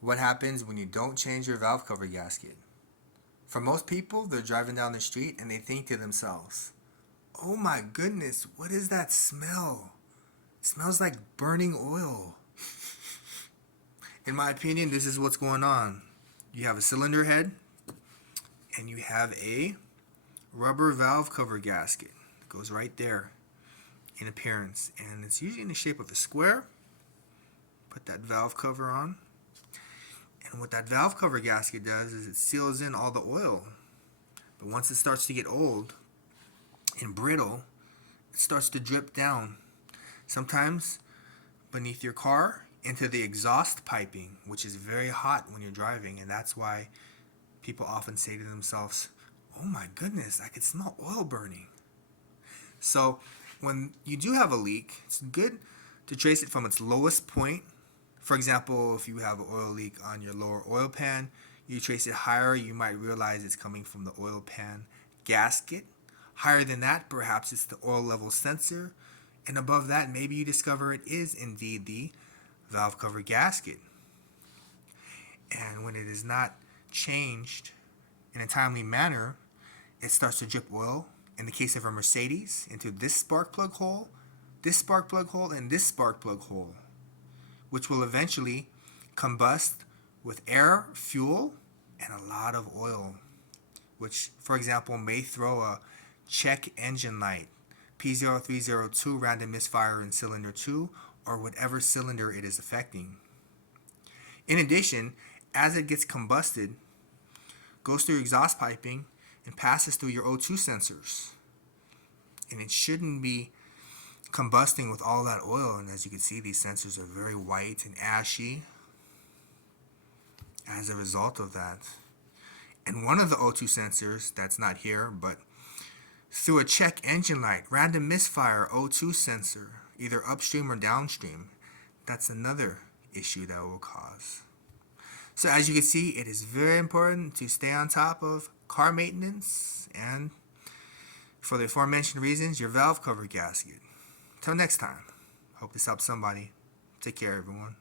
What happens when you don't change your valve cover gasket? For most people, they're driving down the street and they think to themselves, "Oh my goodness, what is that smell? It smells like burning oil." In my opinion, this is what's going on. You have a cylinder head and you have a rubber valve cover gasket. It goes right there in appearance, and it's usually in the shape of a square. Put that valve cover on, and what that valve cover gasket does is it seals in all the oil. But once it starts to get old and brittle, it starts to drip down. Sometimes beneath your car into the exhaust piping, which is very hot when you're driving, and that's why people often say to themselves, "Oh my goodness, I could smell oil burning." So when you do have a leak, it's good to trace it from its lowest point. For example, if you have an oil leak on your lower oil pan, you trace it higher, you might realize it's coming from the oil pan gasket. Higher than that, perhaps it's the oil level sensor. And above that, maybe you discover it is indeed the valve cover gasket. And when it is not changed in a timely manner, it starts to drip oil, in the case of a Mercedes, into this spark plug hole, this spark plug hole, and this spark plug hole, which will eventually combust with air, fuel, and a lot of oil, which, for example, may throw a check engine light, P0302 random misfire in cylinder 2, or whatever cylinder it is affecting. In addition, as it gets combusted, goes through exhaust piping and passes through your O2 sensors. And it shouldn't be combusting with all that oil, and as you can see, these sensors are very white and ashy as a result of that. And one of the O2 sensors, that's not here, but through a check engine light, random misfire O2 sensor, either upstream or downstream, that's another issue that will cause. So as you can see, it is very important to stay on top of car maintenance and, for the aforementioned reasons, your valve cover gasket. Till next time, hope this helps somebody. Take care, everyone.